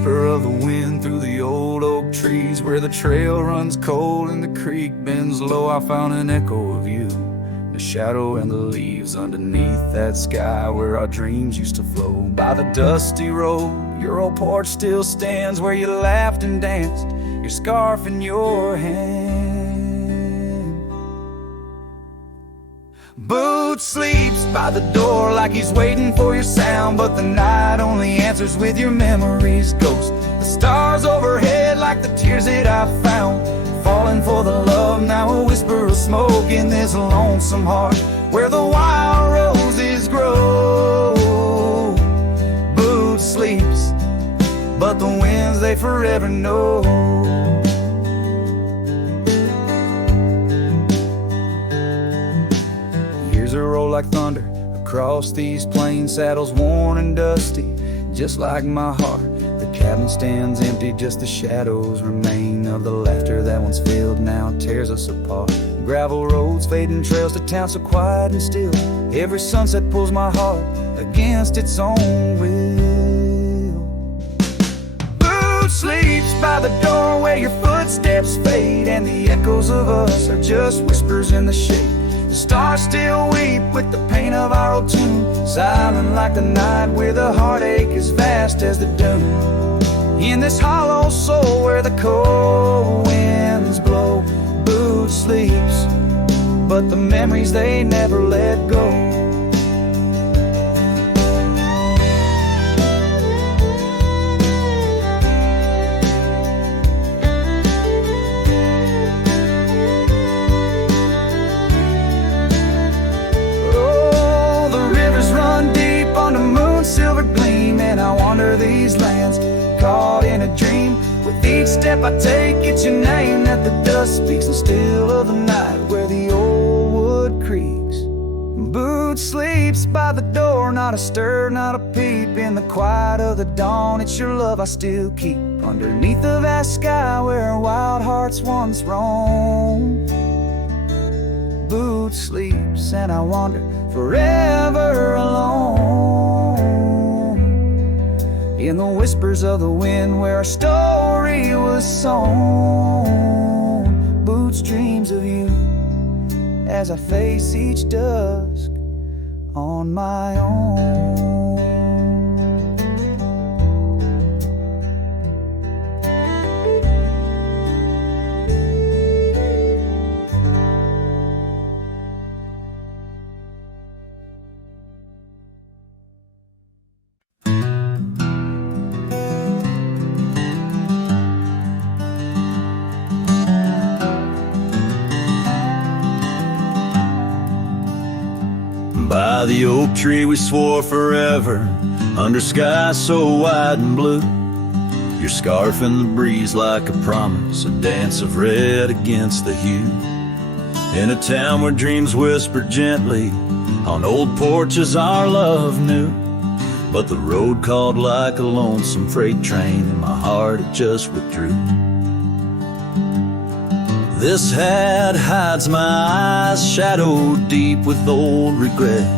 whisper of the wind through the old oak trees. Where the trail runs cold and the creek bends low, I found an echo of you, the shadow and the leaves underneath that sky where our dreams used to flow. By the dusty road, your old porch still stands, where you laughed and danced, your scarf in your hand. Boot sleeps by the door like he's waiting for your sound, but the night only answers with your memory's ghost. The stars overhead like the tears that I found, falling for the love, now a whisper of smoke in this lonesome heart where the wild roses grow. Boot sleeps, but the winds they forever know. Years roll like thunder across these plains, saddles worn and dusty, just like my heart. The cabin stands empty, just the shadows remain of the laughter that once filled, now tears us apart. Gravel roads, fading trails to town so quiet and still. Every sunset pulls my heart against its own will. Boot sleeps by the door where your footsteps fade, and the echoes of us are just whispers in the shade. The stars still weep with the pain of our old tune, silent like the night where the heartache is vast as the dune. In this hollow soul where the cold winds blow, Boot sleeps, but the memories they never let go. Silver gleam, and I wander these lands, caught in a dream. With each step I take, it's your name that the dust speaks, and still of the night where the old wood creaks. Boot sleeps by the door, not a stir, not a peep. In the quiet of the dawn, it's your love I still keep, underneath the vast sky where wild hearts once roamed. Boot sleeps, and I wander forever alone, in the whispers of the wind where our story was sown. Boots dreams of you as I face each dusk on my own. By the oak tree we swore forever, under skies so wide and blue. Your scarf in the breeze like a promise, a dance of red against the hue. In a town where dreams whisper gently, on old porches our love knew. But the road called like a lonesome freight train, and my heart it just withdrew. This hat hides my eyes, shadowed deep with old regret.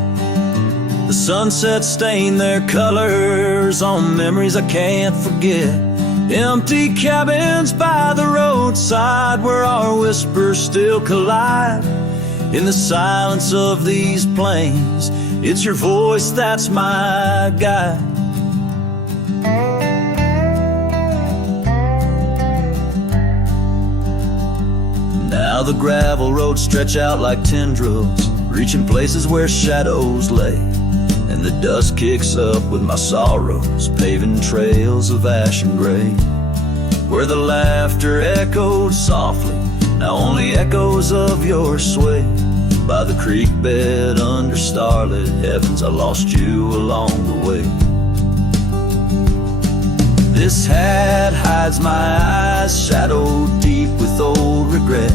The sunset stained their colors on memories I can't forget. Empty cabins by the roadside where our whispers still collide. In the silence of these plains, it's your voice that's my guide. Now the gravel roads stretch out like tendrils, reaching places where shadows lay. And the dust kicks up with my sorrows, paving trails of ash and gray. Where the laughter echoed softly, now only echoes of your sway. By the creek bed under starlit heavens, I lost you along the way. This hat hides my eyes, shadowed deep with old regret.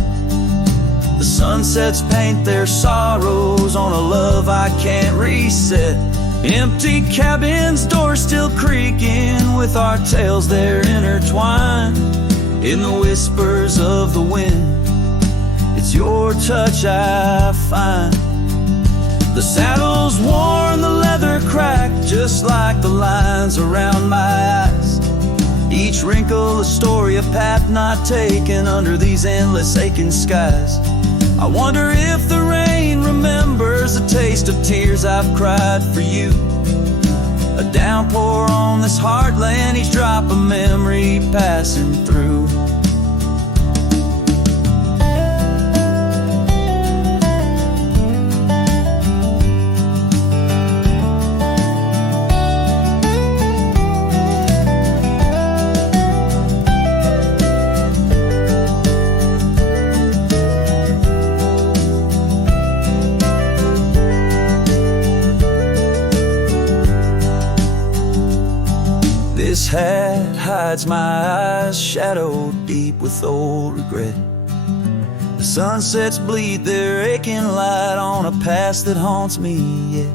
The sunsets paint their sorrows on a love I can't reset. Empty cabins, doors still creaking with our tales they're intertwined. In the whispers of the wind, it's your touch I find. The saddle's worn, the leather cracked, just like the lines around my eyes. each wrinkle a story, a path not taken under these endless aching skies. I wonder if the rain remembers the taste of tears I've cried for you. A downpour on this heartland, each drop a memory passing through. This hat hides my eyes, shadowed deep with old regret. The sunsets bleed their aching light on a past that haunts me yet.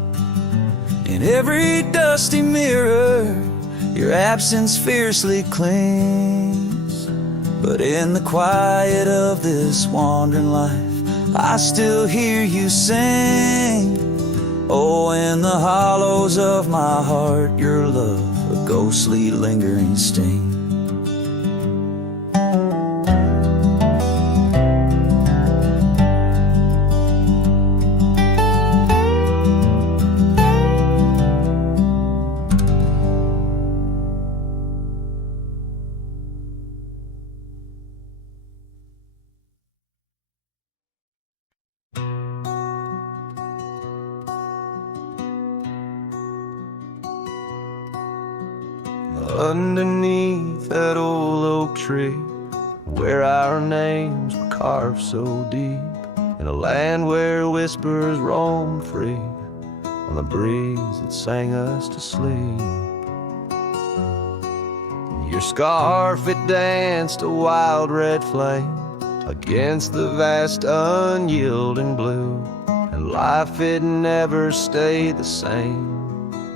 In every dusty mirror, your absence fiercely clings. But in the quiet of this wandering life, I still hear you sing. Oh, in the hollows of my heart, your love, a ghostly lingering sting. Underneath that old oak tree, where our names were carved so deep, in a land where whispers roamed free on the breeze that sang us to sleep. Your scarf, it danced a wild red flame against the vast unyielding blue, and life, it never stayed the same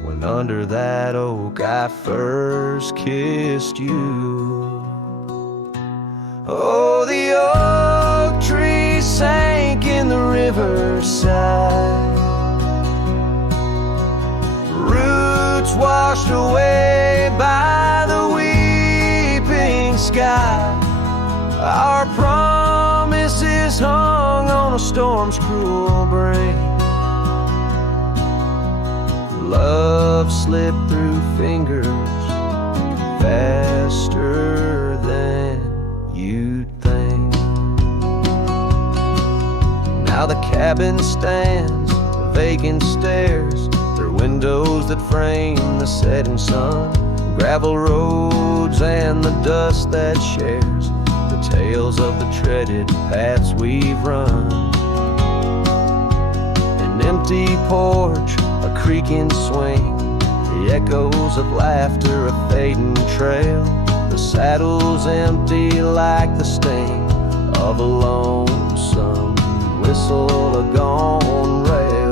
when under that oak I first kissed you. Oh, the oak tree sank in the riverside, roots washed away by the weeping sky. Our promises hung on a storm's cruel break. Love slipped through fingers faster than you'd think. Now the cabin stands, the vacant stairs, through windows that frame the setting sun, gravel roads and the dust that shares the tales of the treaded paths we've run. An empty porch, a creaking swing, the echoes of laughter, a fading trail, the saddle's empty like the sting of a lonesome whistle, a gone rail.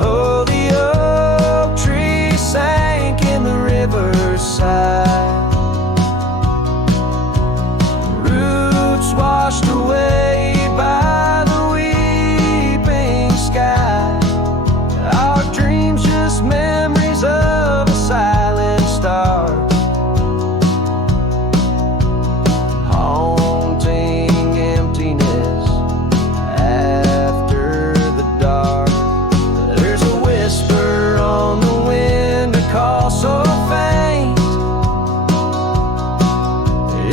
Oh, the oak tree sank in the riverside, roots washed away by the weeping sky. Our dreams just memories of a silent star, haunting emptiness after the dark. There's a whisper on the wind, a call so faint,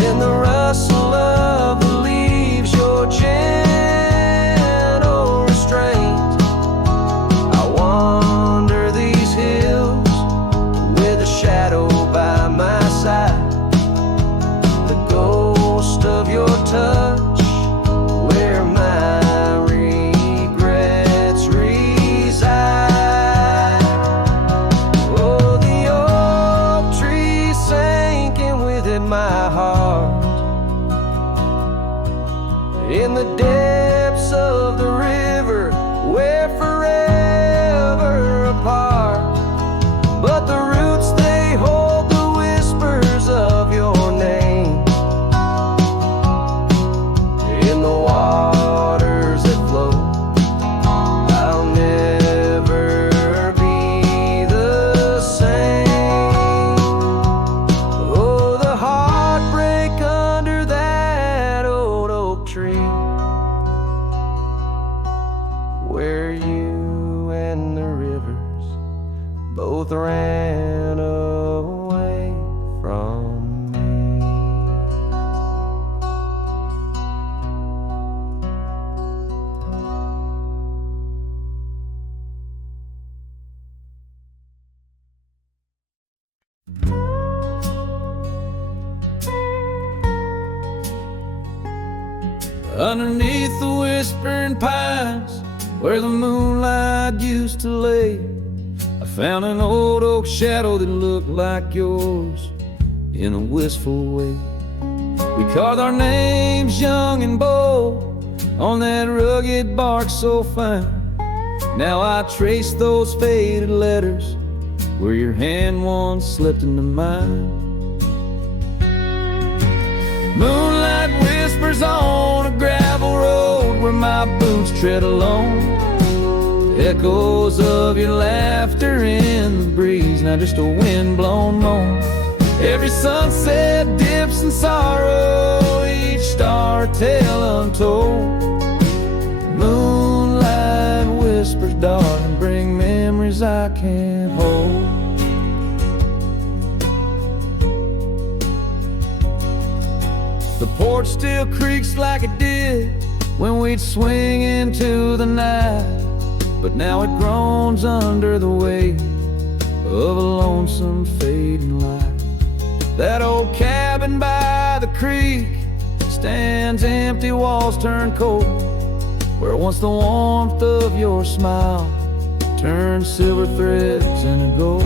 in the rustle of the leaves, your gentle restraint. I wander these hills with a shadow by my side, the ghost of your touch, where my regrets reside. Oh, the oak tree sank, and with it my heart, in the depths of the river, we're forever apart. But the roots, they hold the whispers of your name in the waters that flow. I'll never be the same. underneath the whispering pines where the moonlight used to lay. I found an old oak shadow that looked like yours in a wistful way. We carved our names young and bold on that rugged bark so fine. Now I trace those faded letters where your hand once slipped into mine. Moonlight whispers on a gravel road where my boots tread alone. Echoes of your laughter in the breeze, not just a wind-blown moan. Every sunset dips in sorrow, each star a tale untold. Moonlight whispers, darling, bring memories I can't hold. The porch still creaks like it did when we'd swing into the night, but now it groans under the weight of a lonesome fading light. That old cabin by the creek stands empty, walls turn cold, where once the warmth of your smile turned silver threads into gold.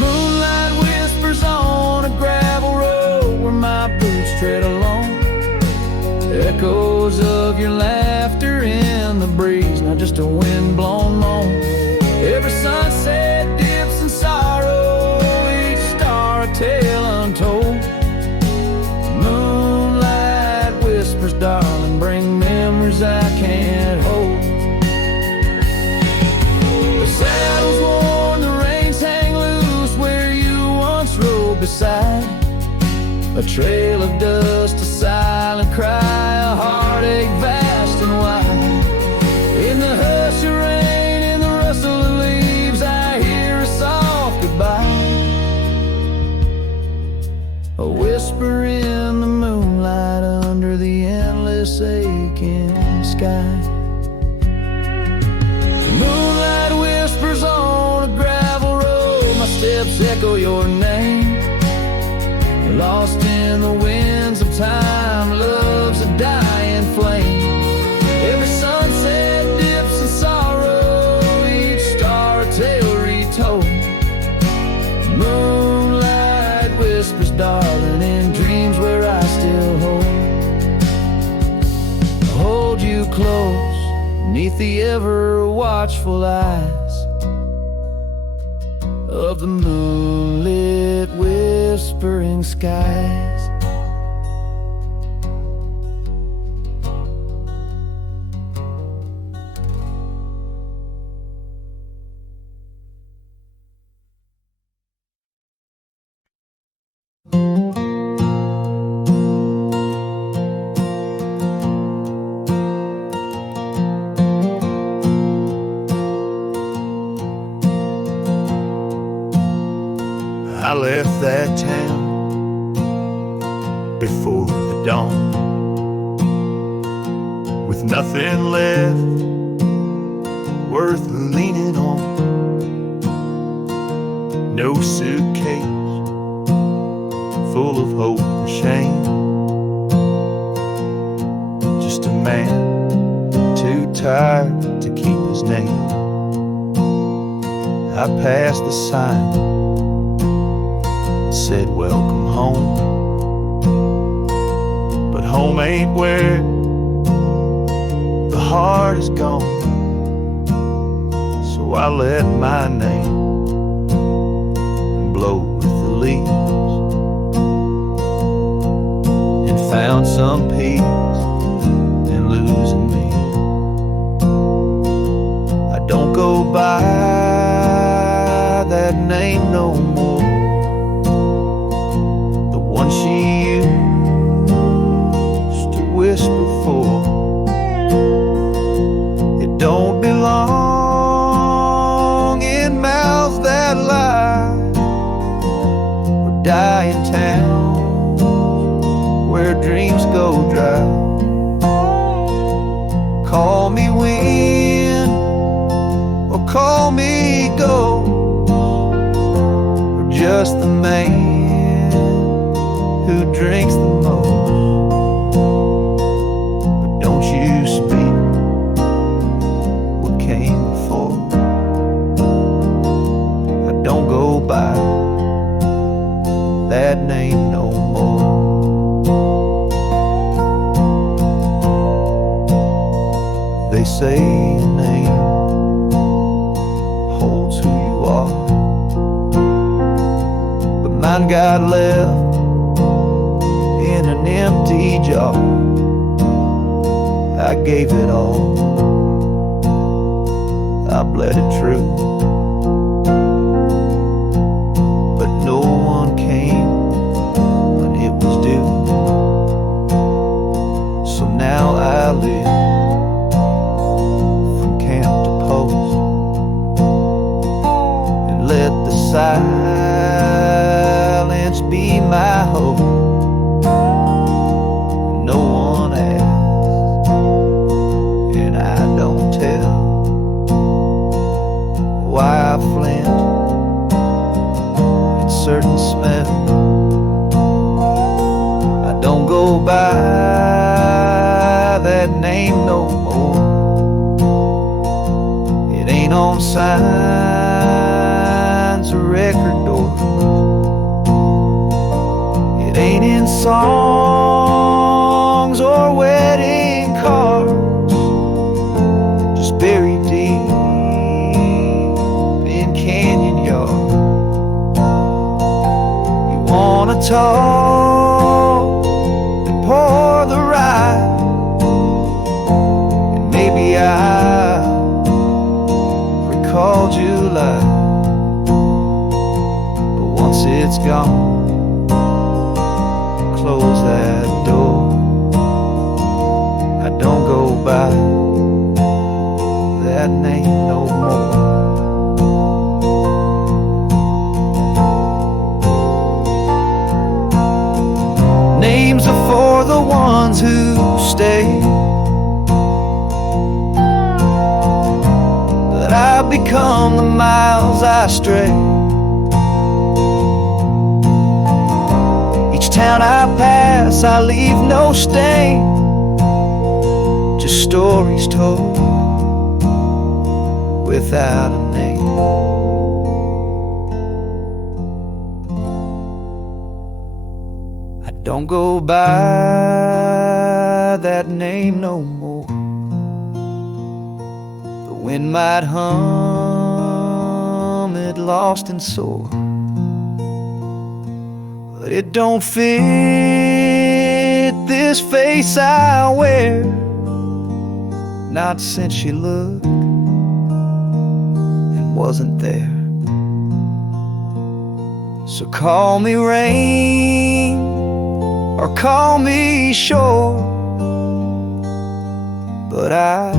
Moonlight whispers on a gravel road where my boots tread alone. Echoes of your laughter in the breeze, not just a wind-blown moan. Every sunset dips in sorrow, each star a tale untold. Moonlight whispers, darling, bring memories I can't hold. The saddle's worn, the reins hang loose where you once rode beside. A trail of dust, a silent cry, a heartache vast and wide. In the hush of rain, in the rustle of leaves, I hear a soft goodbye. A whisper in the moonlight under the endless aching sky. Moonlight whispers on a gravel road, my steps echo your name. Lost in the winds of time, love's a dying flame. Every sunset dips in sorrow, each star a tale retold. Moonlight whispers, darling, in dreams where I still hold you close, neath the ever watchful eyes of the moonlit whispering skies. I left that town before the dawn, with nothing left worth leaning on. No suitcase full of hope and shame, just a man too tired to keep his name. I passed the sign, said welcome home, but home ain't where the heart is gone. So I let my name blow with the leaves and found some peace in losing me. I don't go by that name no more, one she used to whisper for. It don't belong in mouths that lie, or die in towns where dreams go dry. Call me wind or call me ghost, or just the man who drinks the most. that name no more. They say your name holds who you are, but mine got left in an empty jar. I gave it all, I bled it true, but no one came when it was due. So now I live from camp to post, and let the silence be my hope. No one asks, and I don't tell why I flint at certain smell. I don't go by that name no more. It ain't on signs or record doors. It ain't in songs or wedding cards, just buried deep in canyon yard. You wanna talk and pour the rye, and maybe I recall July, but once it's gone, close that door. I don't go by that name no more. Names are for the ones who stay, but I've become the miles I stray. Each town I pass, I leave no stain, just stories told without a name. I don't go by that name no more. The wind might hum it lost and sore, but it don't fit this face I wear, not since she looked and wasn't there. So call me rain or call me shore, but I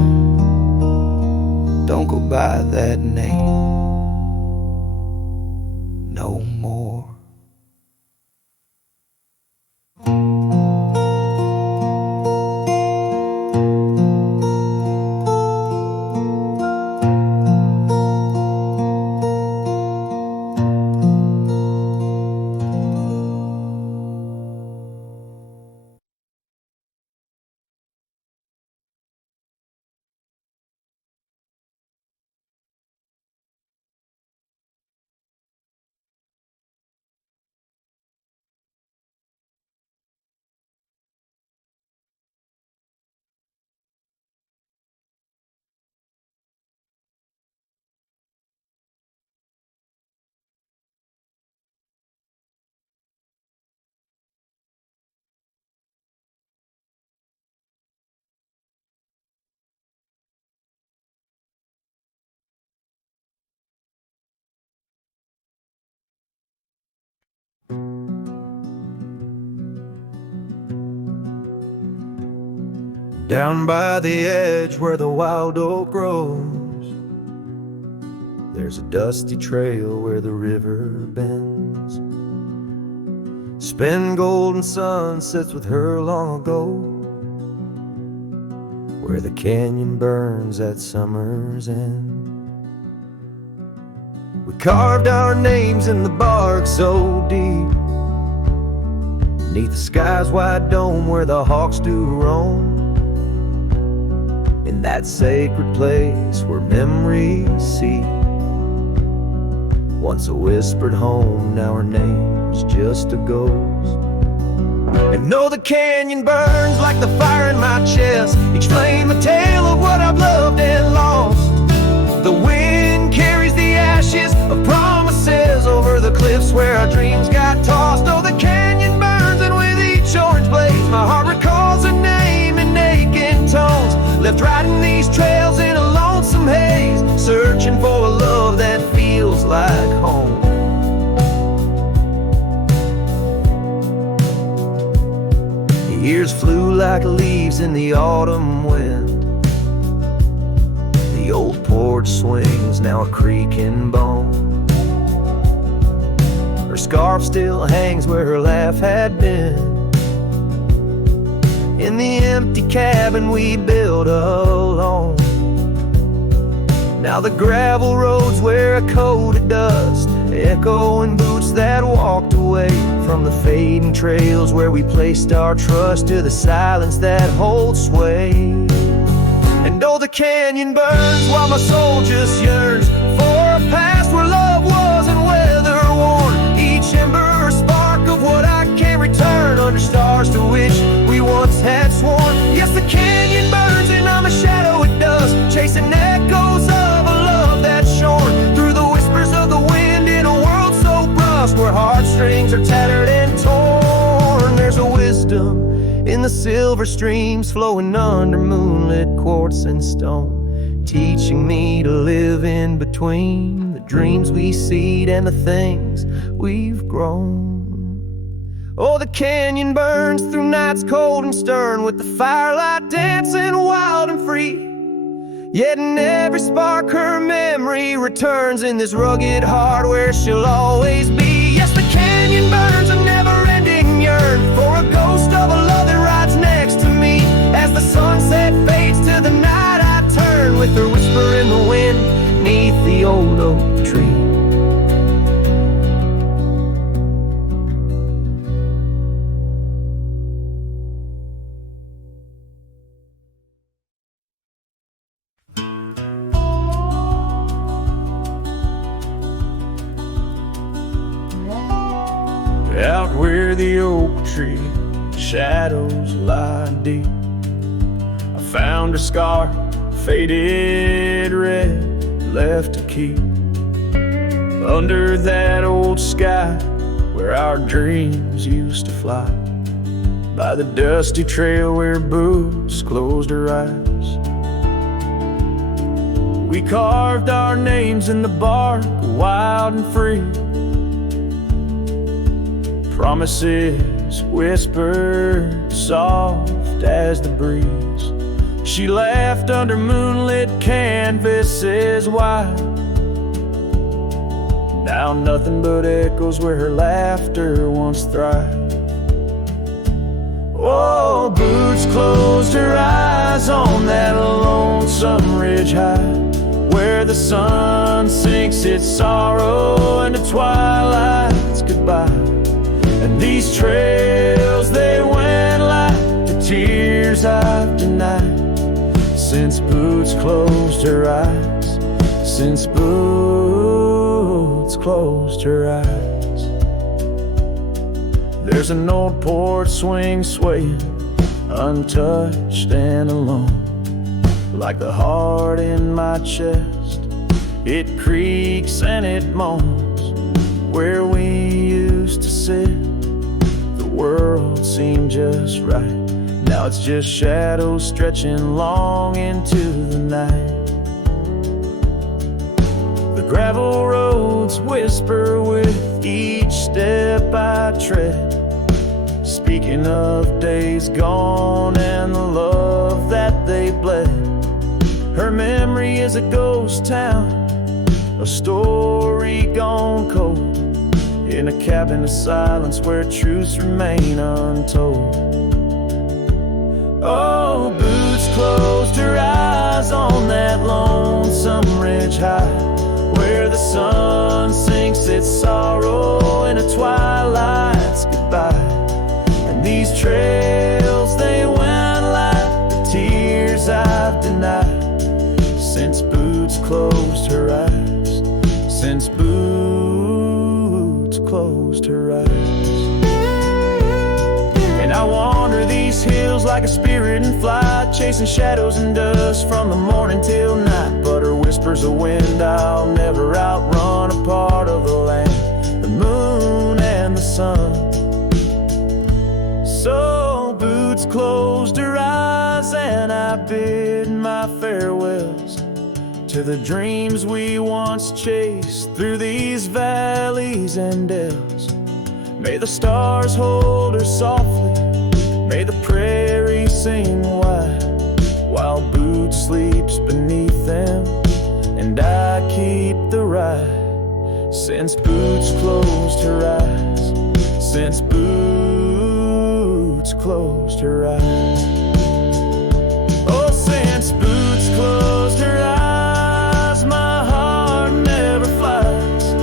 don't go by that name no more. Down by the edge where the wild oak grows, there's a dusty trail where the river bends. Spent golden sunsets with her long ago, where the canyon burns at summer's end. We carved our names in the bark so deep, beneath the sky's wide dome where the hawks do roam. In that sacred place where memories see, once a whispered home, now our names just a ghost. And though the canyon burns like the fire in my chest, each flame a tale of what I've loved and lost. The wind carries the ashes of promises over the cliffs where our dreams got tossed. Oh, the canyon burns, and with each orange blaze my heart recalls a name in aching tones, left riding these trails in a lonesome haze, searching for a love that feels like home. Years flew like leaves in the autumn wind. The old porch swings, now a creaking bone. Her scarf still hangs where her laugh had been, in the empty cabin we built alone. Now the gravel roads wear a coat of dust, echoing boots that walked away from the fading trails where we placed our trust, to the silence that holds sway. And oh, the canyon burns while my soul just yearns for a past where love wasn't weather worn. Each ember a spark of what I can't return, under stars to which we once had sworn. Yes, the canyon burns and I'm a shadow it does, chasing echoes of a love that's shorn through the whispers of the wind in a world so brusque, where heartstrings are tattered and torn. There's a wisdom in the silver streams flowing under moonlit quartz and stone, teaching me to live in between the dreams we seed and the things we've grown. Oh, the canyon burns through nights cold and stern, with the firelight dancing wild and free. Yet in every spark her memory returns, in this rugged heart where she'll always be. Yes, the canyon burns a never-ending yearn for a ghost of a love that rides next to me. As the sunset fades to the night I turn, with her whisper in the wind neath the old oak tree. Out where the oak tree shadows lie deep, I found a scar, faded red, left to keep. Under that old sky where our dreams used to fly, by the dusty trail where boots closed her eyes. We carved our names in the bark, wild and free. Promises whispered soft as the breeze. She laughed under moonlit canvases wide. Now nothing but echoes where her laughter once thrived. Oh, boots closed her eyes on that lonesome ridge high, where the sun sinks its sorrow into twilight's goodbye. And these trails, they went like the tears I've denied, since boots closed her eyes, since boots closed her eyes. There's an old porch swing swaying, untouched and alone, like the heart in my chest. It creaks and it moans where we used to sit. The world seemed just right, now it's just shadows stretching long into the night. The gravel roads whisper with each step I tread, speaking of days gone and the love that they bled. Her memory is a ghost town, a story gone cold, in a cabin of silence where truths remain untold. Oh, boots closed her eyes on that lonesome ridge high, where the sun sinks its sorrow in a twilight's goodbye. And these trails, they went like the tears I've denied, since boots closed her eyes, since boots closed to rise. And I wander these hills like a spirit in flight, chasing shadows and dust from the morning till night. But her whispers of wind I'll never outrun, a part of the land, the moon and the sun. So Boots closed her eyes and I bid my farewells to the dreams we once chased through these valleys and dells. May the stars hold her softly, may the prairie sing wide, while Boots sleeps beneath them and I keep the ride. Since Boots closed her eyes, since Boots closed her eyes. Oh, since Boots closed her eyes, my heart never flies,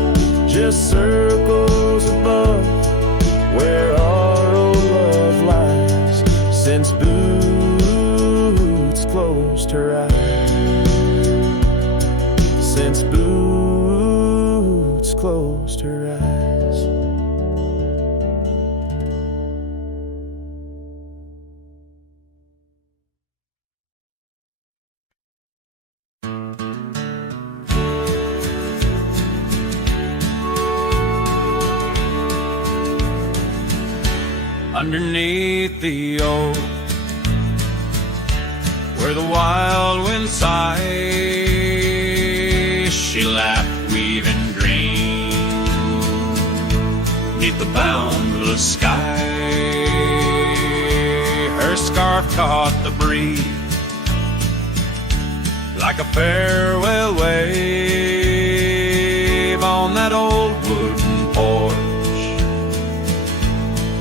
just circles above where our old love lies. Since Boots closed her eyes, since Boots closed her eyes. Underneath the oak, where the wild wind sighs, she laughed, weaving green neath the boundless sky. Her scarf caught the breeze like a farewell wave on that old wooden porch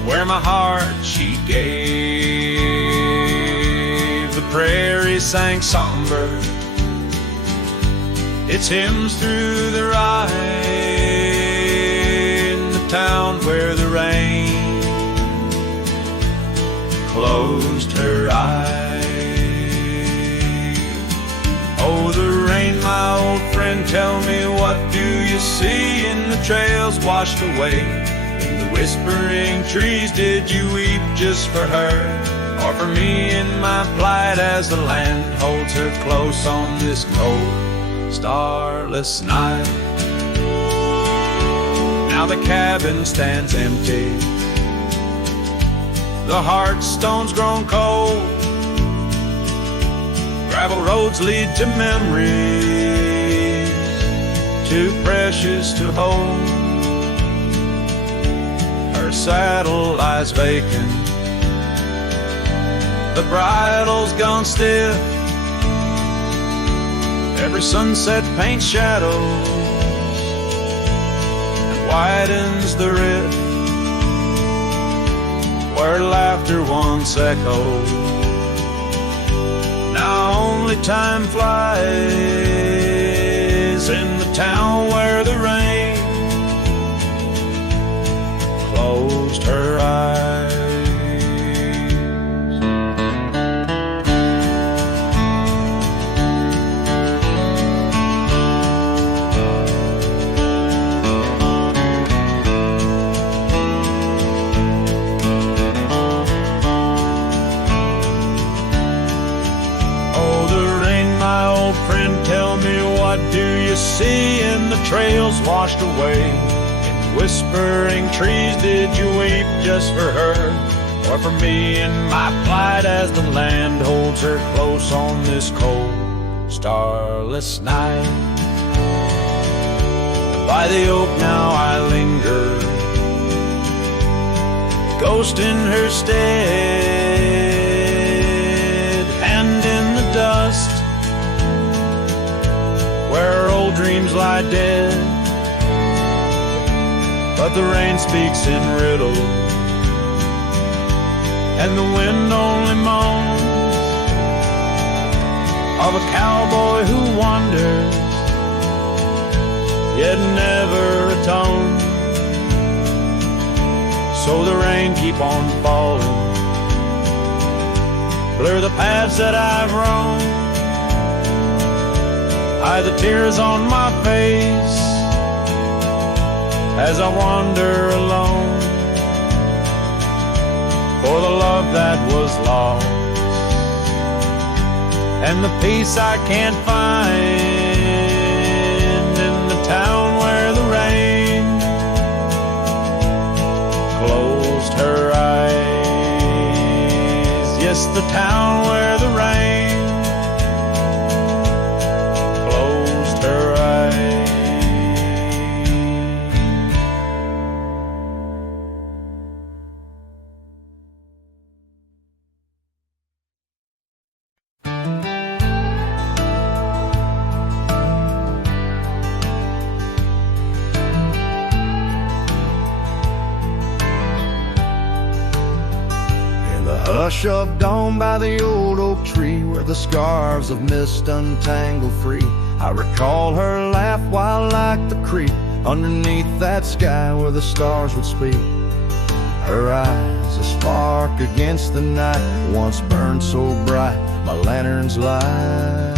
where my heart she gave. The prairie sang songbird its hymns through the rye in the town where the rain closed her eyes. Oh, the rain, my old friend, tell me, what do you see in the trails washed away? Whispering trees, did you weep just for her, or for me in my plight, as the land holds her close on this cold, starless night? Now the cabin stands empty, the hearthstone's grown cold, gravel roads lead to memories too precious to hold. Her saddle lies vacant, the bridle's gone stiff, every sunset paints shadows and widens the rift where laughter once echoed. Now only time flies in the town where the rain closed her eyes. Oh, the rain, my old friend, tell me, what do you see in the trails washed away? Whispering trees, did you weep just for her, or for me in my plight, as the land holds her close on this cold, starless night? By the oak now I linger, ghost in her stead, and in the dust where old dreams lie dead. But the rain speaks in riddles, and the wind only moans of a cowboy who wanders, yet never atones. So the rain keep on falling, blur the paths that I've roamed, hide the tears on my face as I wander alone. and the peace I can't find in the town where the rain closed her eyes. Yes, the town where the rain closed her eyes. Hush of dawn by the old oak tree, where the scarves of mist untangle free, I recall her laugh while like the creek underneath that sky where the stars would speak. Her eyes a spark against the night, once burned so bright my lantern's light.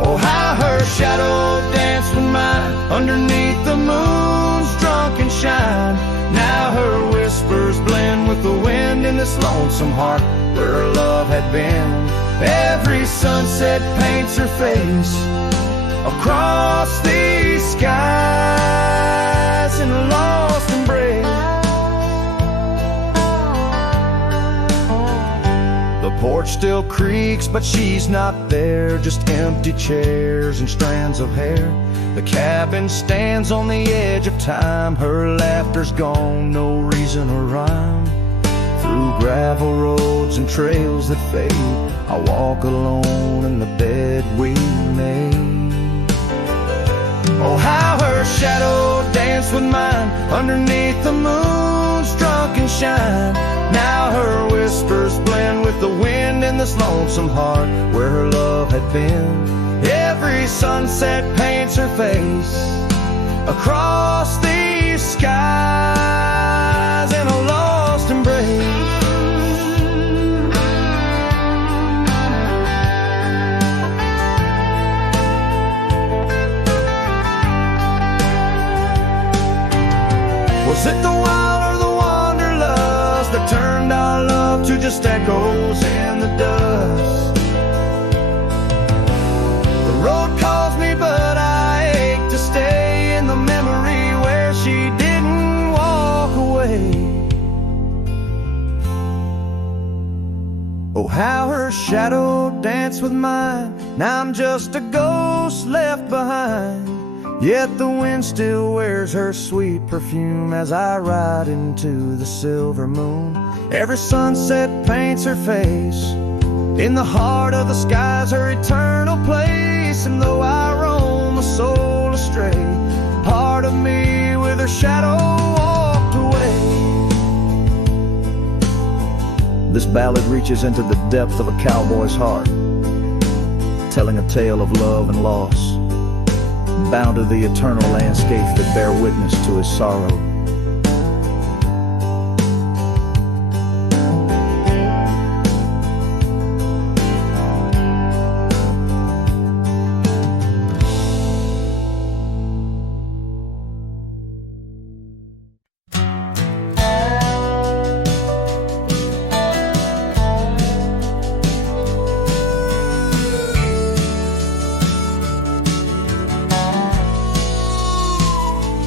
Oh, how her shadow danced with mine underneath the moon's drunken shine. Now her whispers blend with the wind in this lonesome heart where her love had been. Every sunset paints her face across these skies in a lost embrace. The porch still creaks, but she's not there, just empty chairs and strands of hair. The cabin stands on the edge of time, her laughter's gone, no reason or rhyme. Through gravel roads and trails that fade, I walk alone in the bed we made. Oh, how her shadow danced with mine underneath the moon's drunken shine. Now her whispers blend with the wind in this lonesome heart where her love had been. Every sunset paints her face across these skies in a lost embrace. Was it the wild or the wanderlust that turned our love to just echoes in the dust? The road calls me, but I ache to stay in the memory where she didn't walk away. Oh, how her shadow danced with mine. Now I'm just a ghost left behind, yet the wind still wears her sweet perfume as I ride into the silver moon. Every sunset paints her face in the heart of the skies, her eternal place. And though I roam a soul astray, part of me with her shadow walked away. This ballad reaches into the depth of a cowboy's heart, telling a tale of love and loss, bound to the eternal landscapes that bear witness to his sorrow.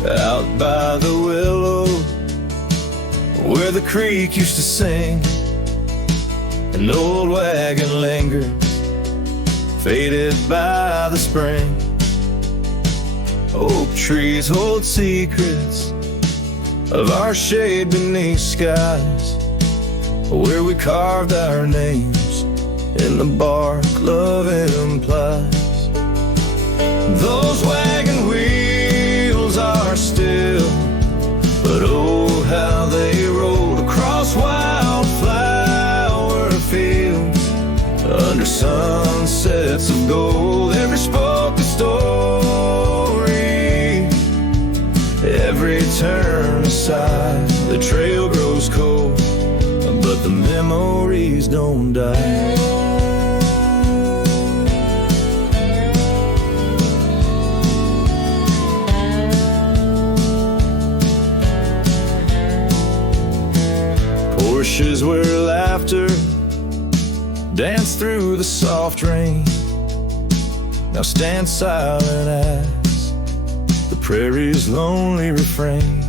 Out by the willow where the creek used to sing, an old wagon lingered, faded by the spring. Oak trees hold secrets of our shade beneath skies, where we carved our names in the bark love implies. Those wagon wheels are still, but oh how they rolled across wildflower fields under sunsets of gold. Every spoke a story, every turn aside. The trail grows cold, but the memories don't die. Porsches where laughter dance through the soft rain. Now stand silent as the prairie's lonely refrain.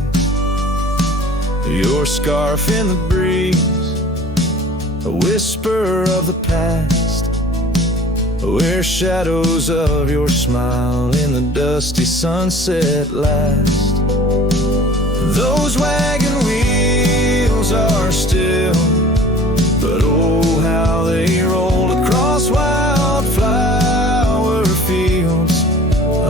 Your scarf in the breeze, a whisper of the past, where shadows of your smile in the dusty sunset last. Those wagon wheels are still, but oh how they roll across wildflower fields,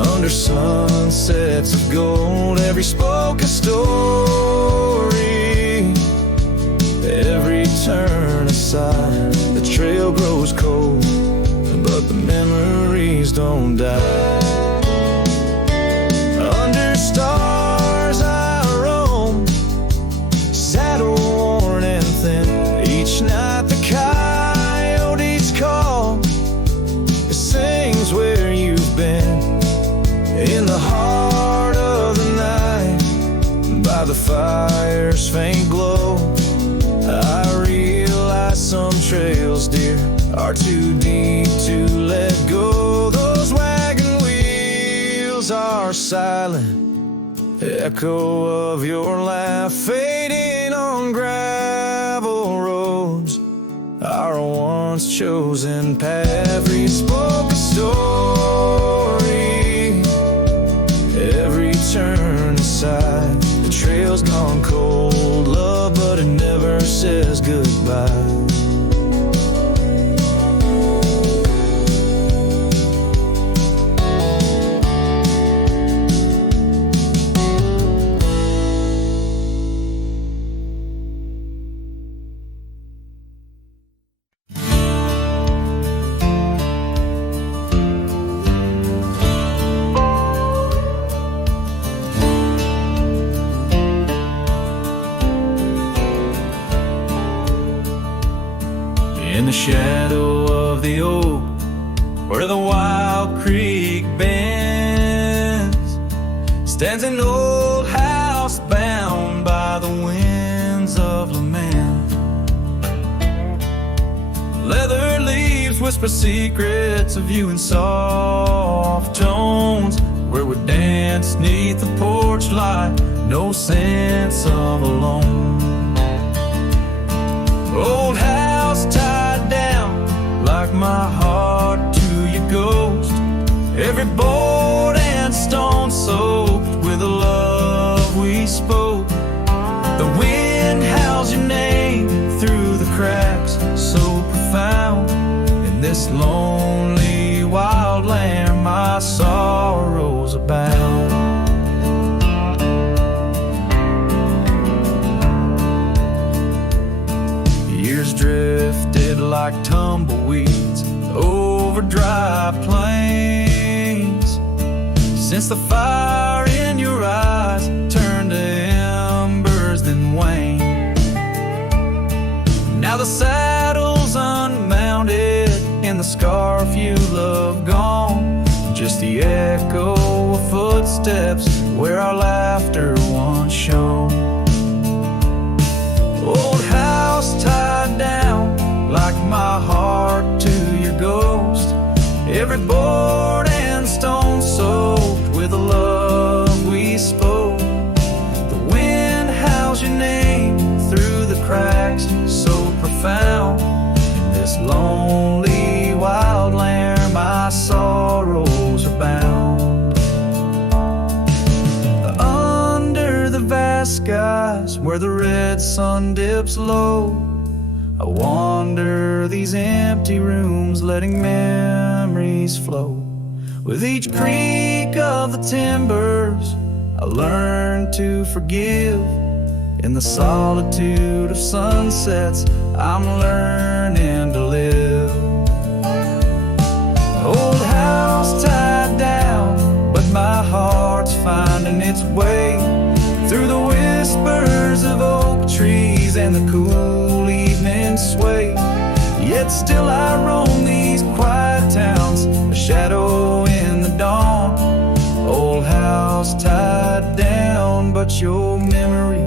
under sunsets of gold. Every spoke a story, every turn aside. The trail grows cold, but the memories don't die. Under stars I roam, saddle worn and thin. Each night the coyotes call, it sings where you've been. In the heart of the night, by the fire's faint glow, I realize some trails, dear, are too deep to let go. Those wagon wheels are silent, echo of your laugh fading on gravel roads, our once chosen path. Every spoke a story, every turn aside. The trail's gone cold, love, but it never says goodbye. In the shadow of the oak, where the wild creek bends, stands an old house bound by the winds of lament. Leather leaves whisper secrets of you in soft tones, where we dance neath the porch light, no sense of alone. Old house tied down like my heart to your ghost, every board and stone soaked with the love we spoke. The wind howls your name through the cracks, so profound. In this lonely wild land my sorrows abound. Years drifted like tumbleweeds over dry plains, since the fire in your eyes turned to embers then waned. Now the saddle's unmounted and the scarf you love gone, just the echo of footsteps where our laughter once shone. Old house tied down like my heart to your ghost, every board and stone soaked with the love we spoke. The wind howls your name through the cracks, so profound. In this lonely wild land my sorrows are bound. Under the vast skies where the red sun dips low, I wander these empty rooms, letting memories flow. With each creak of the timbers I learn to forgive. In the solitude of sunsets I'm learning to live. Old house tied down, but my heart's finding its way through the whispers of oak trees and the cool evening sway. Yet still I roam these quiet towns, a shadow in the dawn. Old house tied down, but your memory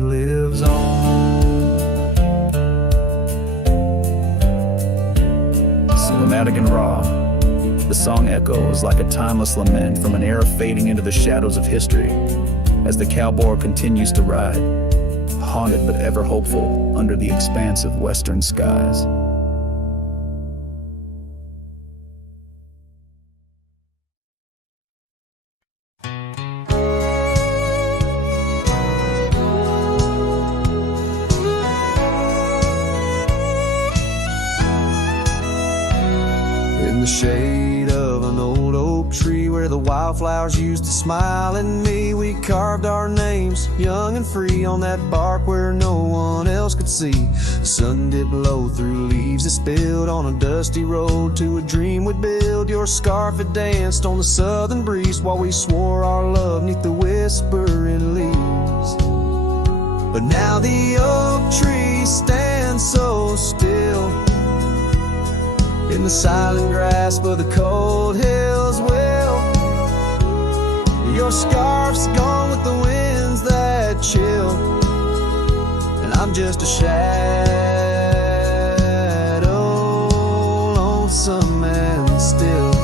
lives on. dramatic and raw. The song echoes like a timeless lament from an era fading into the shadows of history as the cowboy continues to ride, haunted but ever hopeful under the expanse of western skies. In the shade of an old oak tree where the wildflowers used to smile at me, we carved our names, young and free, on that bark where no one else could see. The sun did blow through leaves that spilled on a dusty road to a dream we'd build. Your scarf had danced on the southern breeze while we swore our love neath the whispering leaves. But now the oak tree stands so still in the silent grasp of the cold hills. Well, your scarf's gone with the winds that chill, and I'm just a shadow, lonesome and still.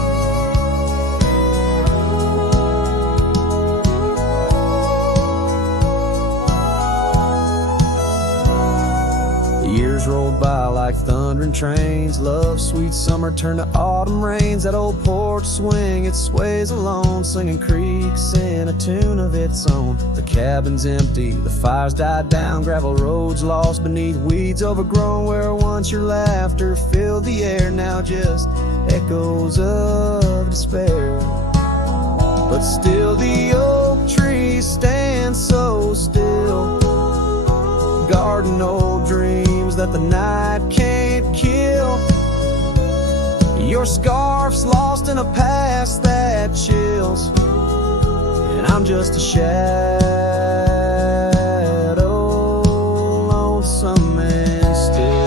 Years rolled by like thundering trains. Love, sweet summer turned to autumn rains. That old porch swing, it sways alone, singing creeks in a tune of its own. The cabin's empty, the fire's died down, gravel roads lost beneath weeds overgrown. Where once your laughter filled the air, now just echoes of despair. But still the oak tree stands so still, guarding old dreams that the night can't kill. Your scarf's lost in a past that chills, and I'm just a shadow, lonesome and still.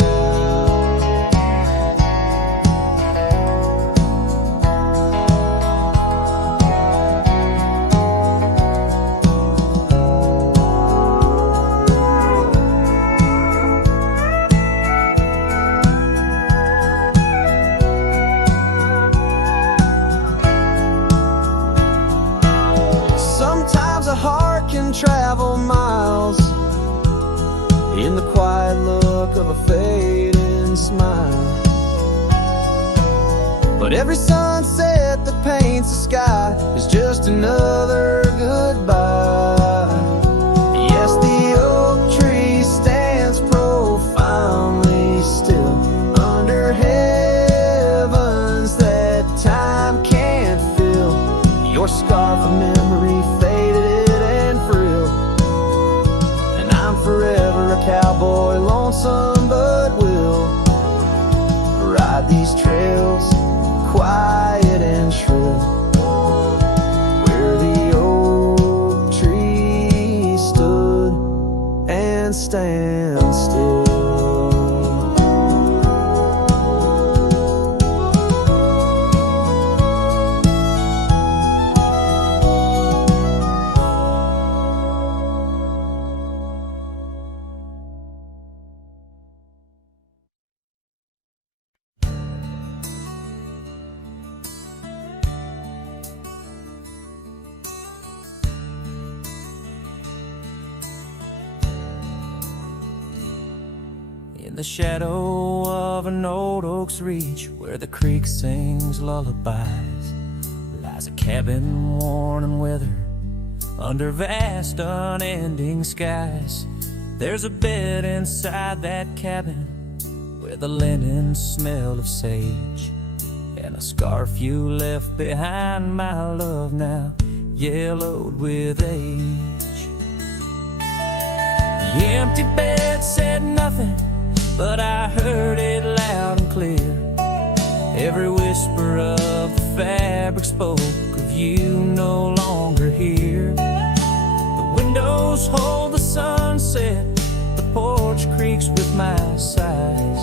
Travel miles in the quiet look of a fading smile, but every sunset that paints the sky is just another goodbye. Yes, the oak tree stands profoundly still under heavens that time can't fill. Your scarf of memory faded forever a cowboy, lonesome but will ride these trails quiet and shrill, where the oak tree stood and stands still. In the shadow of an old oak's reach, where the creek sings lullabies, lies a cabin worn and withered under vast unending skies. There's a bed inside that cabin with a linen smell of sage, and a scarf you left behind, my love, now yellowed with age. The empty bed said nothing, but I heard it loud and clear. Every whisper of the fabric spoke of you no longer here. The windows hold the sunset, the porch creaks with my sighs.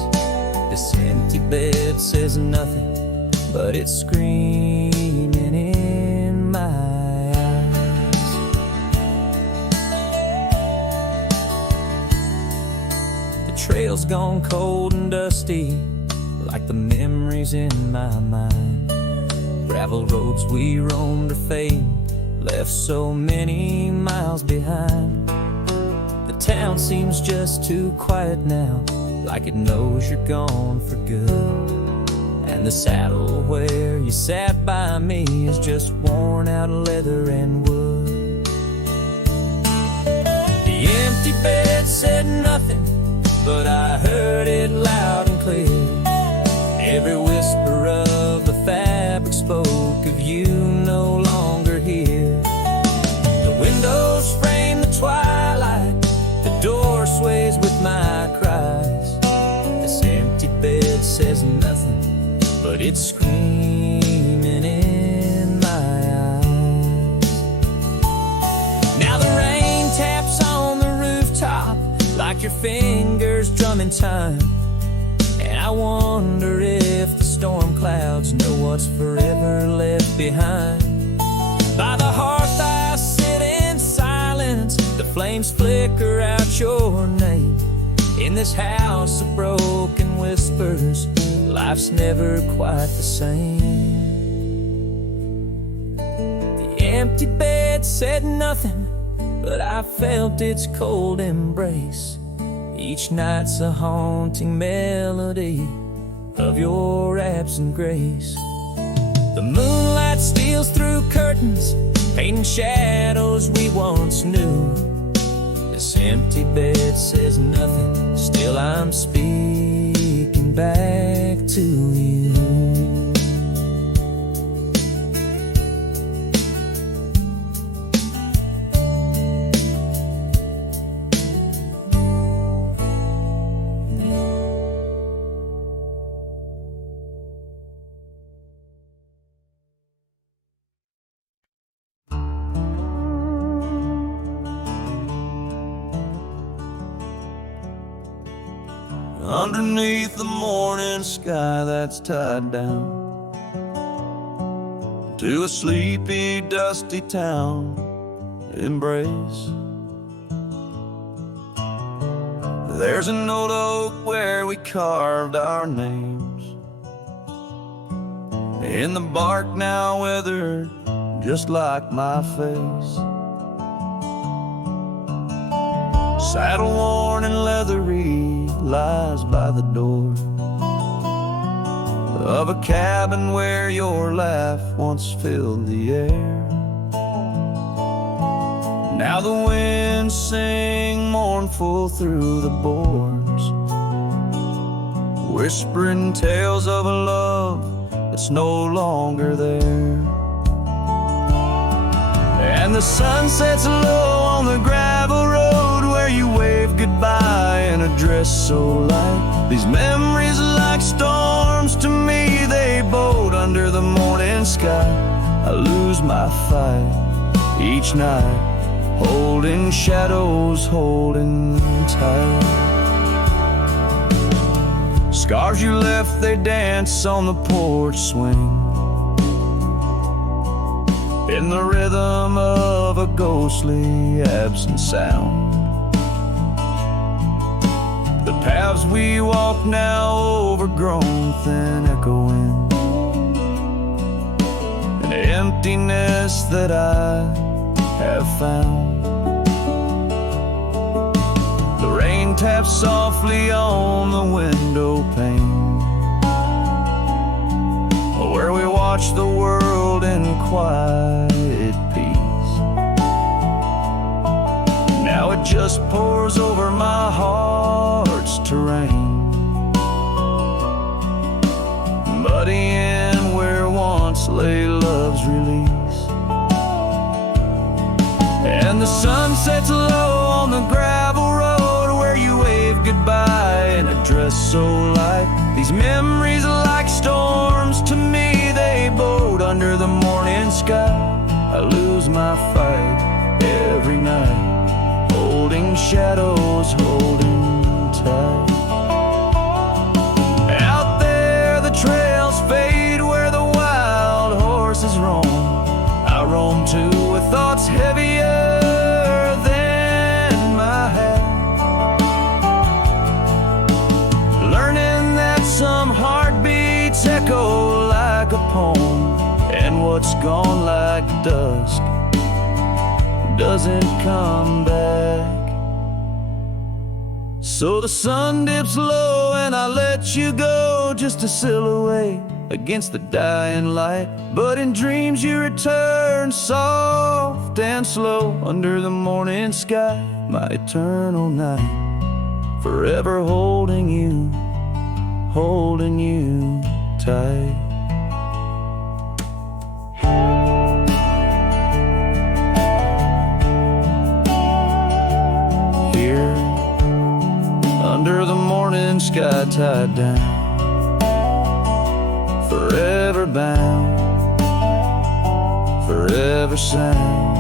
This empty bed says nothing, but it's screaming in my eyes. The trail's gone cold and dusty, like the memories in my mind. Gravel roads we roamed are fading, left so many miles behind. The town seems just too quiet now, like it knows you're gone for good. And the saddle where you sat by me is just worn out leather and wood. The empty bed said nothing, but I heard it loud and clear. Every whisper of the fabric spoke of you no longer here. The windows frame the twilight, the door sways with my cries. This empty bed says nothing, but it's screaming in my eyes. Now the rain taps on the rooftop like your fingers drumming time. And I wonder if the storm clouds know what's forever left behind. By the hearth I sit in silence, the flames flicker out your name. In this house of broken whispers, life's never quite the same. The empty bed said nothing, but I felt its cold embrace. Each night's a haunting melody of your absent grace. The moonlight steals through curtains, painting shadows we once knew. This empty bed says nothing, still I'm speaking back to you. Underneath the morning sky that's tied down to a sleepy, dusty town, Immerse. There's an old oak where we carved our names, in the bark now weathered just like my face. Saddle worn and leathery lies by the door of a cabin where your laugh once filled the air. Now the winds sing mournful through the boards, whispering tales of a love that's no longer there. And the sun sets low on the gravel road where you wave goodbye in a dress so light. These memories are like storms to me, they boat under the morning sky. I lose my fight each night, holding shadows, holding tight. Scars you left, they dance on the porch swing, in the rhythm of a ghostly absent sound. The paths we walk now overgrown, thin echoing, an emptiness that I have found. The rain taps softly on the window pane, where we watch the world in quiet peace. Now it just pours over my heart's terrain, muddying where once lay love's release. And the sun sets low on the gravel road where you wave goodbye in a dress so light. These memories are like storms to me, they boat under the morning sky. I lose my fight every night, holding shadows, holding tight. Out there the trails fade where the wild horses roam. I roam too with thoughts heavier than my head, learning that some heartbeat what's gone like dusk doesn't come back. So the sun dips low and I let you go, just a silhouette against the dying light. But in dreams you return, soft and slow, under the morning sky, my eternal night, forever holding you tight. Here, under the morning sky, tied down, forever bound, forever sound.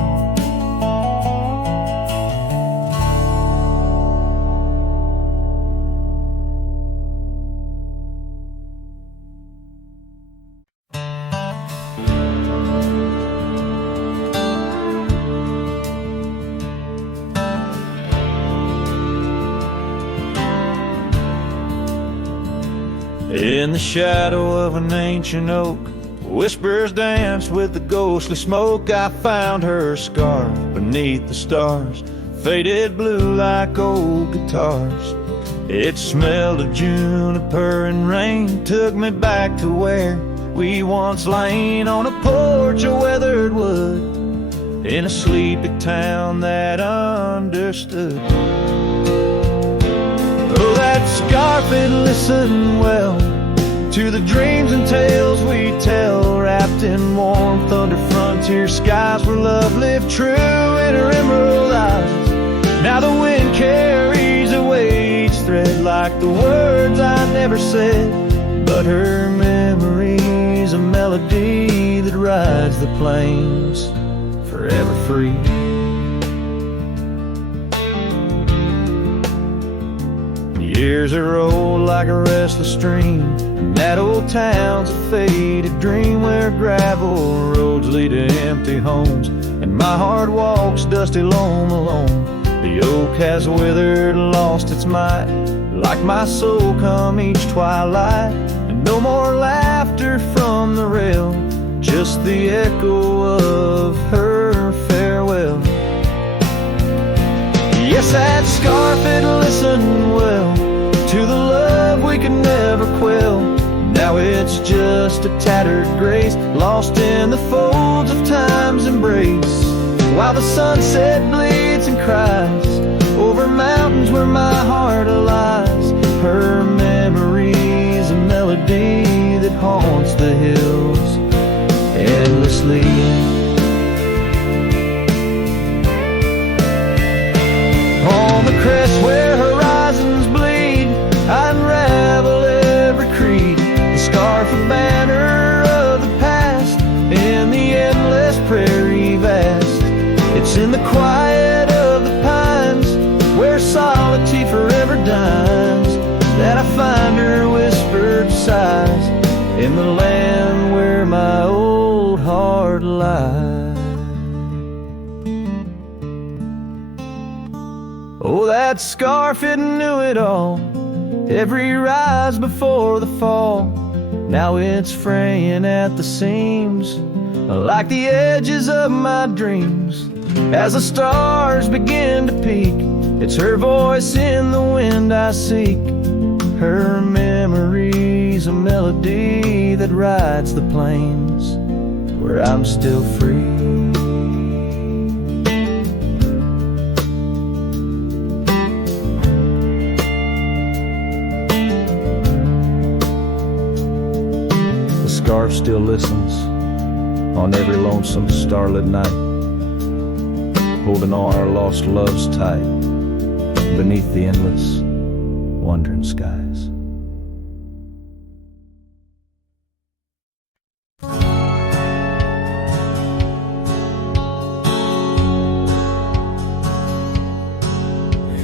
In the shadow of an ancient oak, whispers dance with the ghostly smoke. I found her scarf beneath the stars, faded blue like old guitars. It smelled of juniper and rain, took me back to where we once lain, on a porch of weathered wood, in a sleepy town that understood. Oh, that scarf, it listened well to the dreams and tales we tell, wrapped in warmth under frontier skies where love lived true in her emerald eyes. Now the wind carries away each thread like the words I never said, but her memory's a melody that rides the plains forever free. Years are rolled like a restless stream, and that old town's a faded dream where gravel roads lead to empty homes, and my heart walks dusty lone alone. The oak has withered, lost its might, like my soul come each twilight, and no more laughter from the rail, just the echo of her farewell. Yes, that scarf, it listened well to the love we could never quell. Now it's just a tattered grace, lost in the folds of time's embrace, while the sunset bleeds and cries over mountains where my heart lies. Her memory's a melody that haunts the hills endlessly. On the crest where horizons bleed, I unravel every creed, the scarf, a banner of the past, in the endless prairie vast. It's in the quiet of the pines, where solitude forever dines, that I find her whispered sighs, in the land where my old heart lies. Oh, that scarf, it knew it all, every rise before the fall. Now it's fraying at the seams, like the edges of my dreams. As the stars begin to peak, it's her voice in the wind I seek. Her memory's a melody that rides the plains where I'm still free. Scarf still listens on every lonesome starlit night, holding all our lost loves tight beneath the endless wandering skies.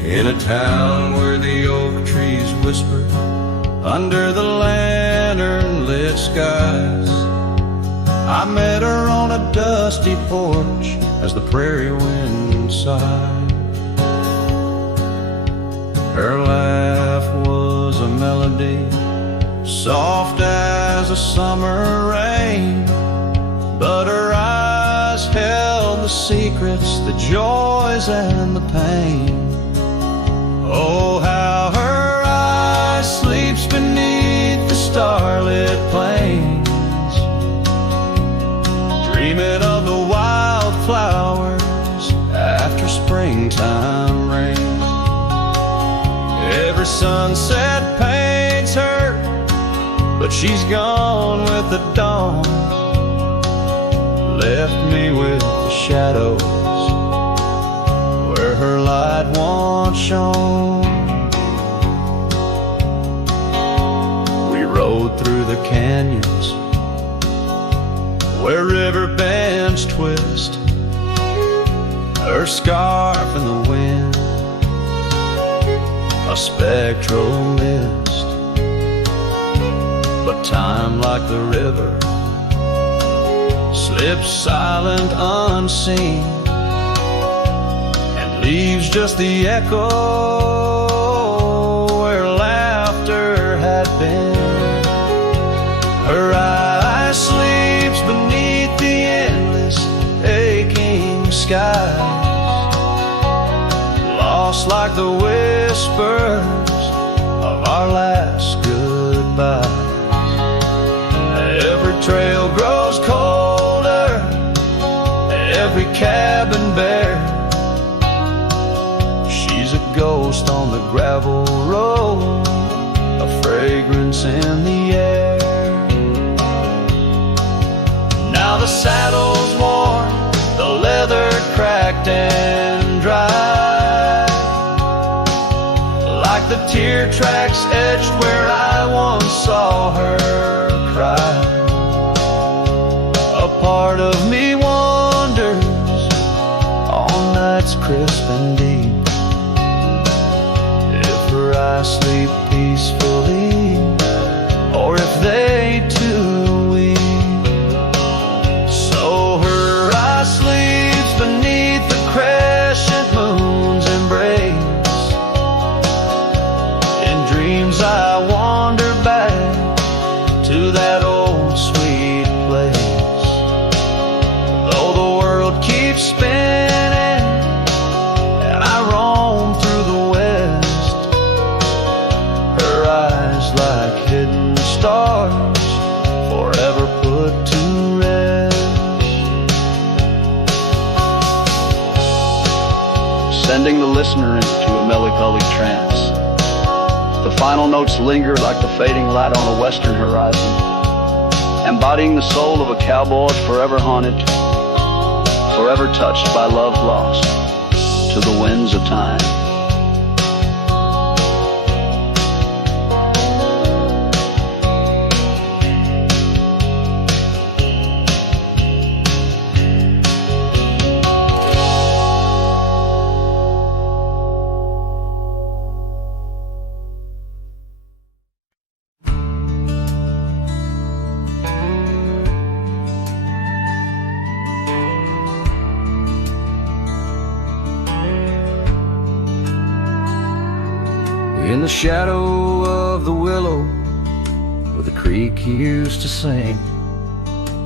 In a town where the oak trees whisper under the lantern-lit skies, I met her on a dusty porch as the prairie wind sighed. Her laugh was a melody, soft as a summer rain, but secrets, the joys and the pain. Oh, how her eye sleeps beneath the starlit plains, dreaming of the wildflowers after springtime rains. Every sunset paints her, but she's gone with the dawn, left me with the shadows where her light once shone. We rode through the canyons where river bends twist, her scarf in the wind, a spectral mist. But time, like the river, slips silent unseen, and leaves just the echo where laughter had been. Her eye sleeps beneath the endless aching skies, lost like the whispers of our last goodbye. Every trail grows colder, every cabin bare. She's a ghost on the gravel road, a fragrance in the air. Now the saddle's worn, the leather cracked and dry, like the tear tracks etched where I once saw her cry. A part of me wanders on nights crisp and deep, if her eyes sleep peacefully, or if they too weep. So her eye sleeps beneath the crescent moon's embrace. In dreams I wander back to that old sweet place. Though the world keeps spinning and I roam through the west, her eyes like hidden stars, forever put to rest. Sending the listener into a melancholy trance. The final notes linger like the fading light on a western horizon, embodying the soul of a cowboy forever haunted, forever touched by love lost to the winds of time. In the shadow of the willow where the creek used to sing,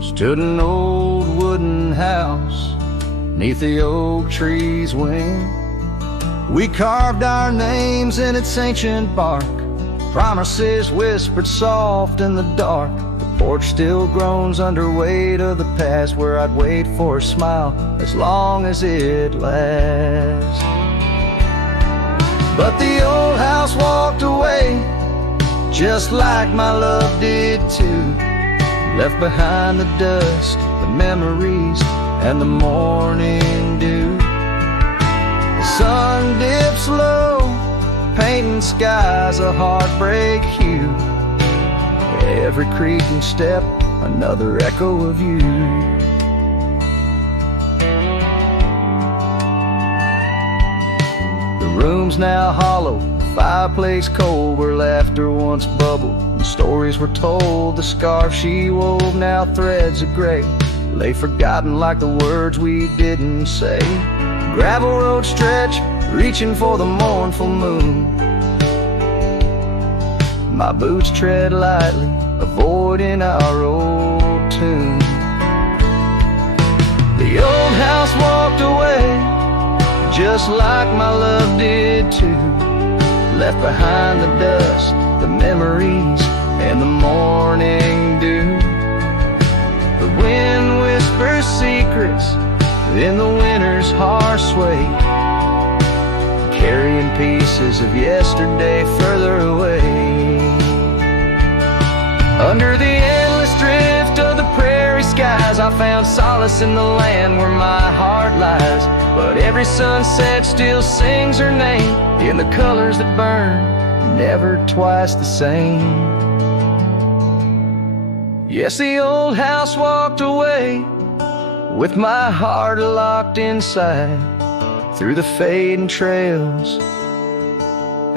stood an old wooden house neath the oak tree's wing. We carved our names in its ancient bark, promises whispered soft in the dark. The porch still groans under weight of the past, where I'd wait for a smile as long as it lasts. But the old house walked away, just like my love did too. Left behind the dust, the memories, and the morning dew. The sun dips low, painting skies a heartbreak hue. Every creaking step, another echo of you. The room's now hollow, the fireplace cold, where laughter once bubbled and stories were told. The scarf she wove, now threads of gray, lay forgotten like the words we didn't say. Gravel road stretch, reaching for the mournful moon. My boots tread lightly, avoiding our old tune. The The old house walked away, just like my love did too. Left behind the dust, the memories, and the morning dew. The wind whispers secrets in the winter's harsh sway, carrying pieces of yesterday further away. Under the endless drift of the prairie skies, I found solace in the land where my heart lies. But every sunset still sings her name in the colors that burn, never twice the same. Yes, the old house walked away with my heart locked inside, through the fading trails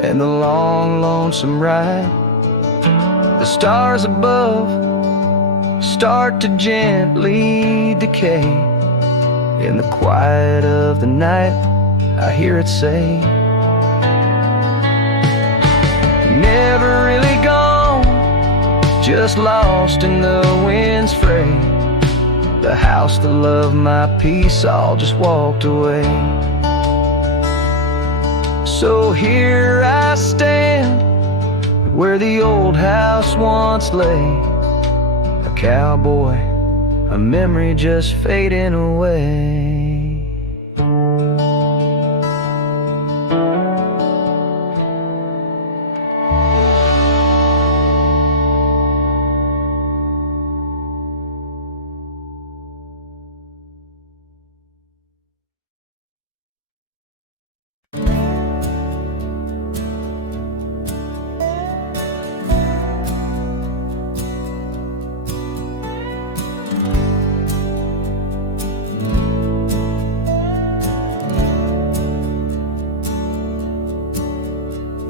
and the long, lonesome ride. The stars above start to gently decay. In the quiet of the night, I hear it say, never really gone, just lost in the wind's fray. The house, the love, my peace, all just walked away. So here I stand, where the old house once lay, a cowboy, a memory just fading away.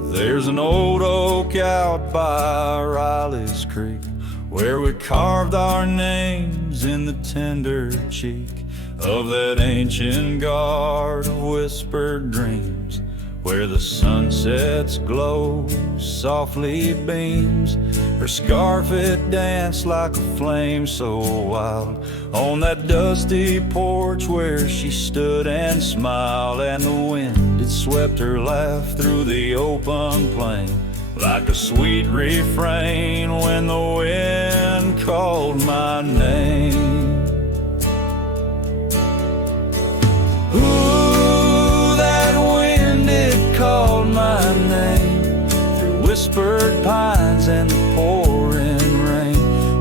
There's an old oak out by Riley's Creek, where we carved our names in the tender cheek of that ancient guard of whispered dreams, where the sunset's glow softly beams. Her scarf it danced like a flame so wild on that dusty porch where she stood and smiled, and the wind it swept her laugh through the open plain like a sweet refrain when the wind called my name. Ooh, that wind it called my name through whispered pines and the pouring rain.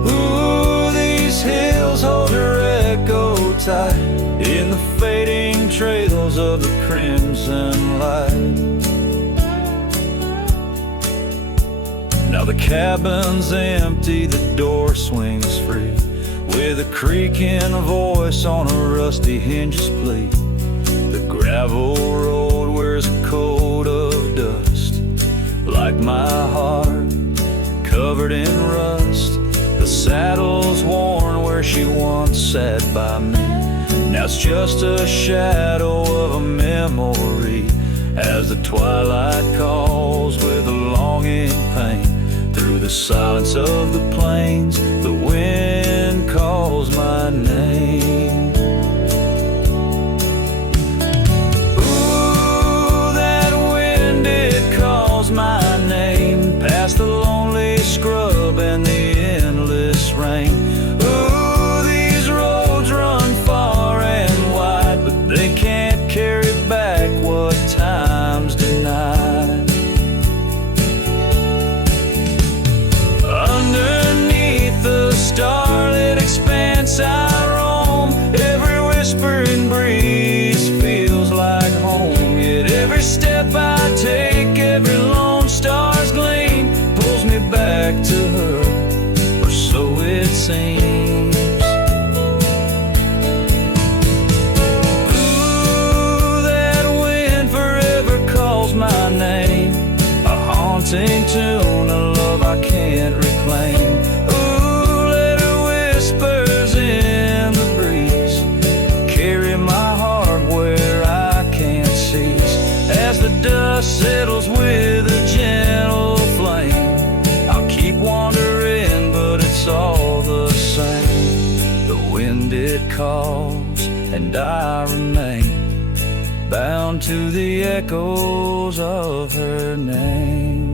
Ooh, these hills hold her echo tight in the fading trails of the crimson light. Now the cabin's empty, the door swings free, with a creaking voice on a rusty hinge's plea. The gravel road wears a coat of dust, like my heart, covered in rust. The saddle's worn where she once sat by me. Now it's just a shadow of a memory, as the twilight calls with a longing pain. Through the silence of the plains, the wind calls my name. Ooh, that wind, it calls my name, past the lonely scrub and the endless rain. Ooh, these roads run far and wide, but they can't carry back what time's denied. Underneath the starlit expanse I roam, every whispering breeze feels like home. Yet every step I take, every lone star's gleam pulls me back to her, or so it seems. Ooh, that wind forever calls my name, a haunting tune, a love I can't reclaim. Ooh, let her whispers in the breeze carry my heart where I can't cease. As the dust settles with a gentle flame, I'll keep wandering, but it's all the same. The wind it calls and I remain bound to the echoes of her name.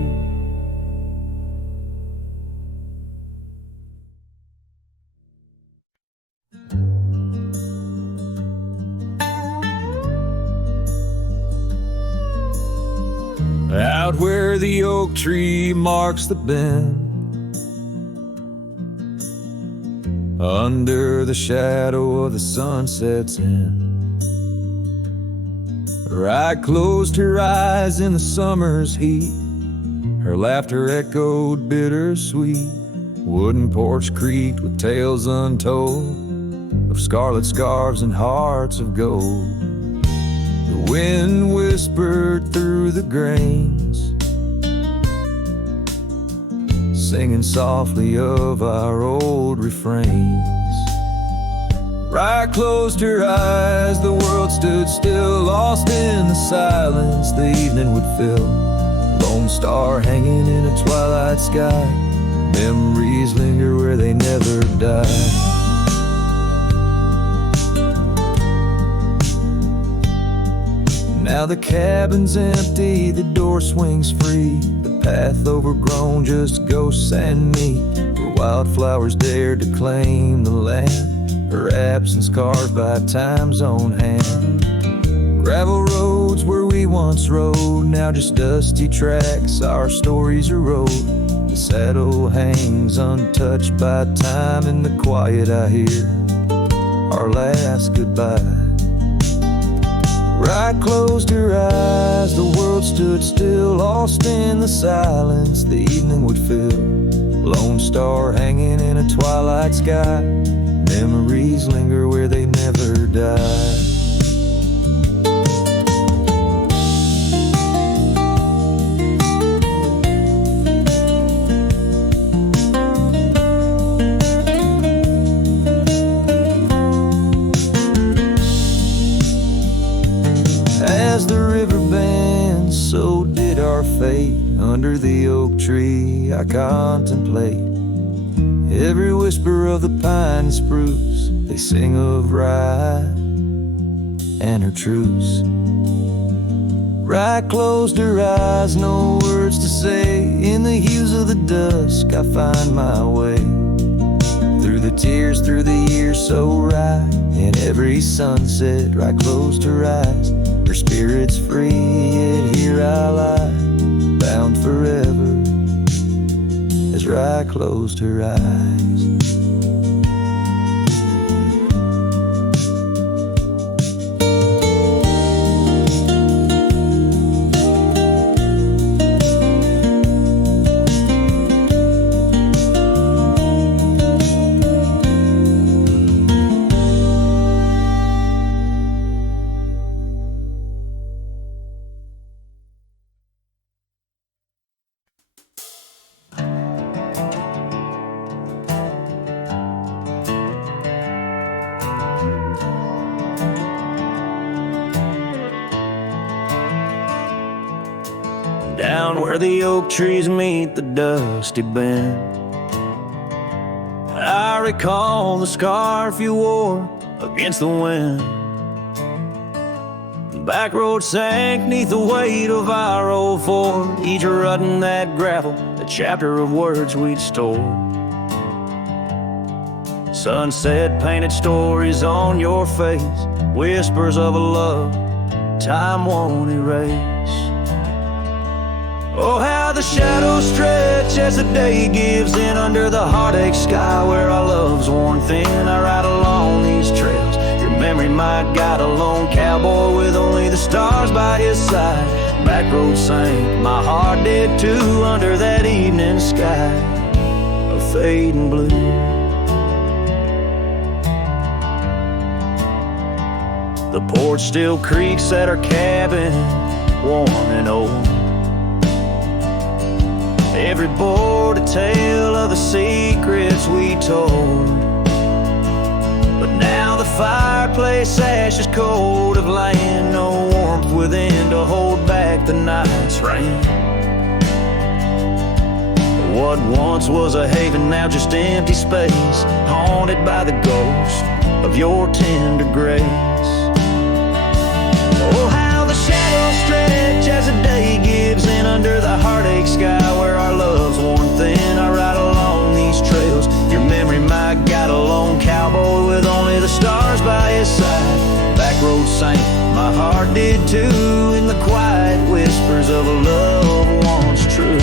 Out where the oak tree marks the bend, under the shadow of the sunset's end, Right closed her eyes in the summer's heat. Her laughter echoed bittersweet. Wooden porch creaked with tales untold of scarlet scarves and hearts of gold. The wind whispered through the grains, singing softly of our old refrains. Right closed her eyes, the world stood still, lost in the silence the evening would fill. Lone star hanging in a twilight sky, memories linger where they never die. Now the cabin's empty, the door swings free, the path overgrown, just ghosts and me. Where wildflowers dared to claim the land, her absence carved by time's own hand. Gravel roads where we once rode, now just dusty tracks, our stories erode. The saddle hangs untouched by time, in the quiet I hear our last goodbye. Right closed her eyes, the world stood still, lost in the silence the evening would fill. Lone star hanging in a twilight sky, memories linger where they never die. As the river bends, so did our fate. Under the oak tree I contemplate every whisper of the pine and spruce. They sing of rye and her truce. Right closed her eyes, no words to say. In the hues of the dusk I find my way, through the tears, through the years so right. In every sunset, right closed her eyes. Her spirit's free, yet here I lie, bound forever, as Rye closed her eyes. Down where the oak trees meet the dusty bend, I recall the scarf you wore against the wind. The back road sank neath the weight of our old Ford, each rut in that gravel, a chapter of words we'd stored. Sunset painted stories on your face, whispers of a love time won't erase. Oh, how the shadows stretch as the day gives in, under the heartache sky where our love's worn thin. I ride along these trails, your memory might guide a lone cowboy with only the stars by his side. Back road sank, my heart did too, under that evening sky of fading blue. The porch still creaks at our cabin, warm and old. Every board a tale of the secrets we told. But now the fireplace ash is cold of laying, no warmth within to hold back the night's rain. What once was a haven, now just empty space, haunted by the ghost of your tender grace. Oh, how the shadows stretch as the day gives in under the heartache sky where our love's worn thin. I ride along these trails, your memory, my guide, a lone cowboy with only the stars by his side. Back road sank, my heart did too, in the quiet whispers of a love once true.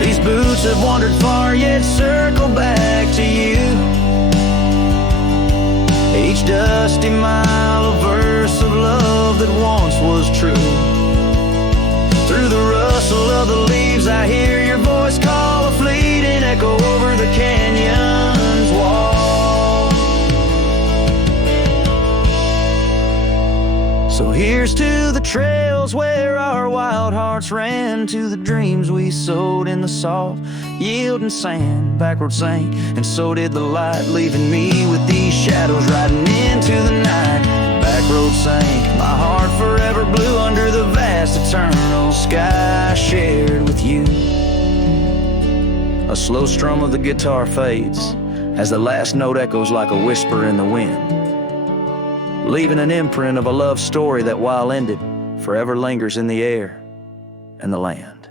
These boots have wandered far, yet circle back to you. Each dusty mile, a verse of love that once was true. Through the rustle of the leaves, I hear your voice call, a fleeting echo over the canyon's wall. So here's to the trails where our wild hearts ran, to the dreams we sowed in the soft yielding sand. Backward sank, and so did the light, leaving me with these shadows riding into the night. Back road sank, my heart forever blue under the vast eternal sky I shared with you. A slow strum of the guitar fades as the last note echoes like a whisper in the wind, leaving an imprint of a love story that, while ended, forever lingers in the air and the land.